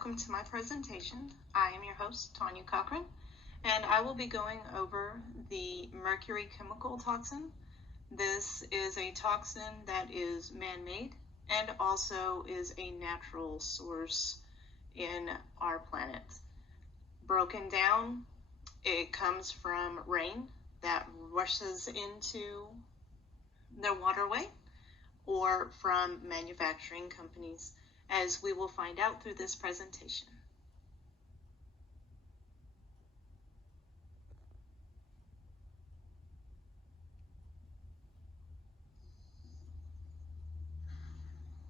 welcome to my presentation. I am your host, Tanya Cochran, and I will be going over the mercury chemical toxin. This is a toxin that is man-made and also is a natural source in our planet. Broken down, it comes from rain that rushes into the waterway or from manufacturing companies, as we will find out through this presentation.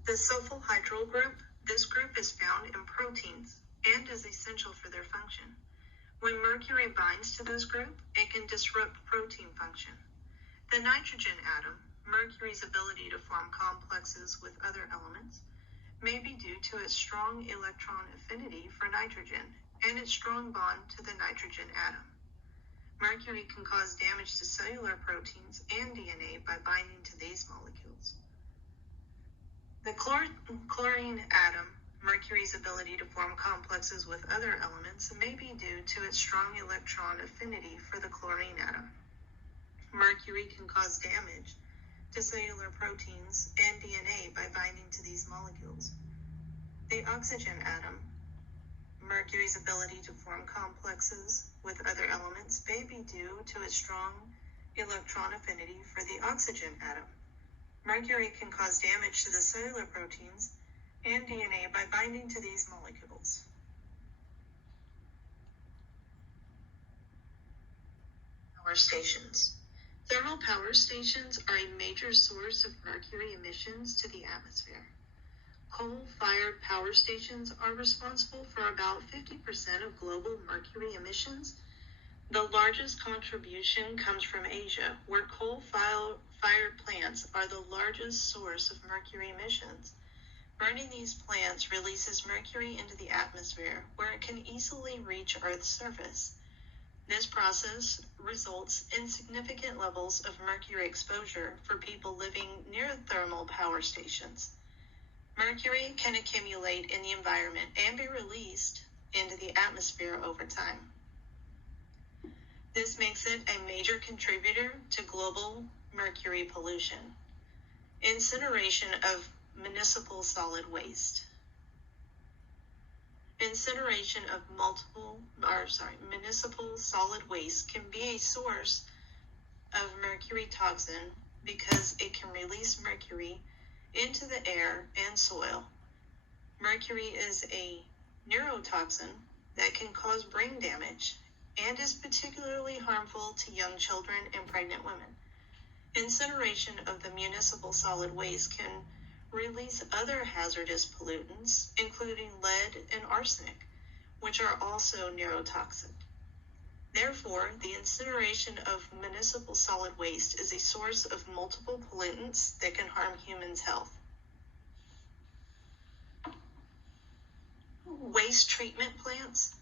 The sulfohydryl group. This group is found in proteins and is essential for their function. When mercury binds to this group, it can disrupt protein function. The nitrogen atom, mercury's ability to form complexes with other elements, may be due to its strong electron affinity for nitrogen and its strong bond to the nitrogen atom. Mercury can cause damage to cellular proteins and DNA by binding to these molecules. The chlorine atom, mercury's ability to form complexes with other elements, may be due to its strong electron affinity for the chlorine atom. Mercury can cause damage to cellular proteins and DNA by binding to these molecules. The oxygen atom, mercury's ability to form complexes with other elements, may be due to its strong electron affinity for the oxygen atom. Mercury can cause damage to the cellular proteins and DNA by binding to these molecules. Power stations. Thermal power stations are a major source of mercury emissions to the atmosphere. Coal-fired power stations are responsible for about 50% of global mercury emissions. The largest contribution comes from Asia, where coal-fired plants are the largest source of mercury emissions. Burning these plants releases mercury into the atmosphere, where it can easily reach Earth's surface. This process results in significant levels of mercury exposure for people living near thermal power stations. Mercury can accumulate in the environment and be released into the atmosphere over time. This makes it a major contributor to global mercury pollution. Incineration of municipal solid waste. Incineration of municipal solid waste can be a source of mercury toxin because it can release mercury into the air and soil. Mercury is a neurotoxin that can cause brain damage and is particularly harmful to young children and pregnant women. Incineration of the municipal solid waste can release other hazardous pollutants, including lead and arsenic, which are also neurotoxic. Therefore, the incineration of municipal solid waste is a source of multiple pollutants that can harm humans' health. Waste treatment plants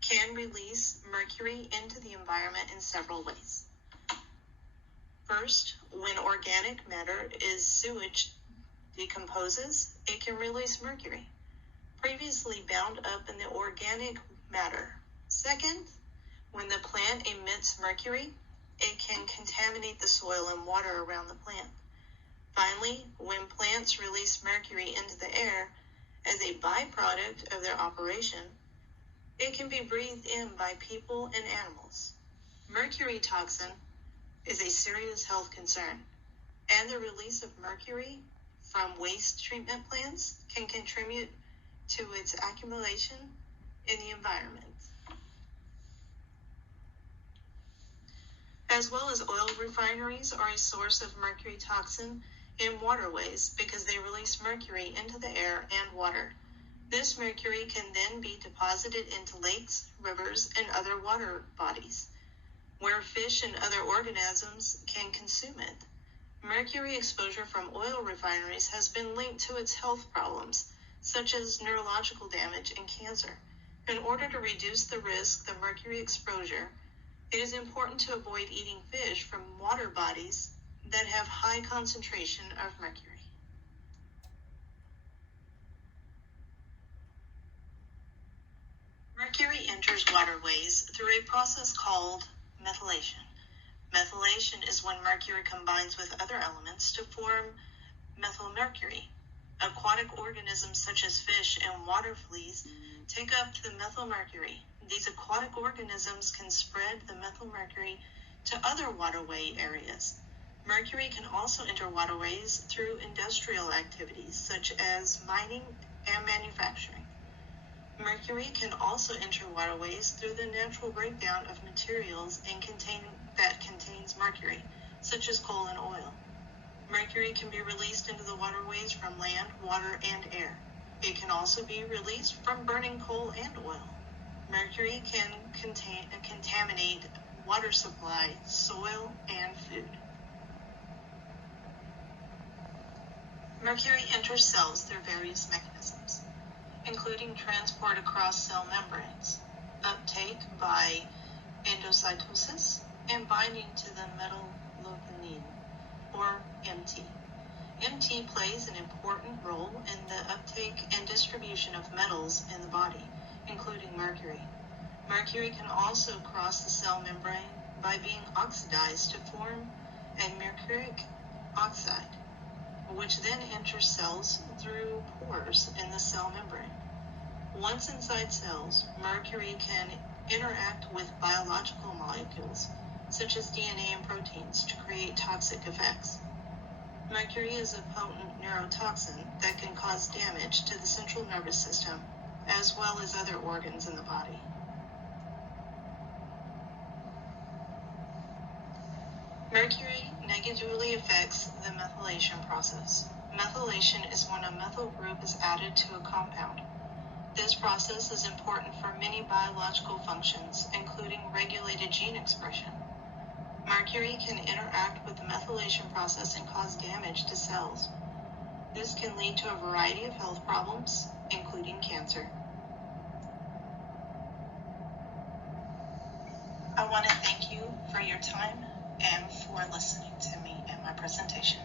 can release mercury into the environment in several ways. First, when organic matter is sewage decomposes, it can release mercury, previously bound up in the organic matter. Second, when the plant emits mercury, it can contaminate the soil and water around the plant. Finally, when plants release mercury into the air as a byproduct of their operation, it can be breathed in by people and animals. Mercury toxin is a serious health concern, and the release of mercury from waste treatment plants can contribute to its accumulation in the environment. As well as oil refineries are a source of mercury toxin in waterways because they release mercury into the air and water. This mercury can then be deposited into lakes, rivers, and other water bodies, where fish and other organisms can consume it. Mercury exposure from oil refineries has been linked to its health problems, such as neurological damage and cancer. In order to reduce the risk of mercury exposure, it is important to avoid eating fish from water bodies that have high concentration of mercury. enters waterways through a process called methylation. Methylation is when mercury combines with other elements to form methylmercury. Aquatic organisms such as fish and water fleas take up the methylmercury. These aquatic organisms can spread the methylmercury to other waterway areas. Mercury can also enter waterways through industrial activities such as mining and manufacturing. Mercury can also enter waterways through the natural breakdown of materials that contains mercury, such as coal and oil. Mercury can be released into the waterways from land, water, and air. It can also be released from burning coal and oil. Mercury can contaminate water supply, soil, and food. Mercury enters cells through various mechanisms, including transport across cell membranes, uptake by endocytosis, and binding to the metallothionein, or MT. MT plays an important role in the uptake and distribution of metals in the body, including mercury. Mercury can also cross the cell membrane by being oxidized to form a mercuric oxide, which then enters cells through pores in the cell membrane. Once inside cells, mercury can interact with biological molecules, such as DNA and proteins, to create toxic effects. Mercury is a potent neurotoxin that can cause damage to the central nervous system, as well as other organs in the body. Mercury negatively affects the methylation process. Methylation is when a methyl group is added to a compound. This process is important for many biological functions, including regulated gene expression. Mercury can interact with the methylation process and cause damage to cells. This can lead to a variety of health problems, including cancer. I want to thank you for your time and for listening to me and my presentation.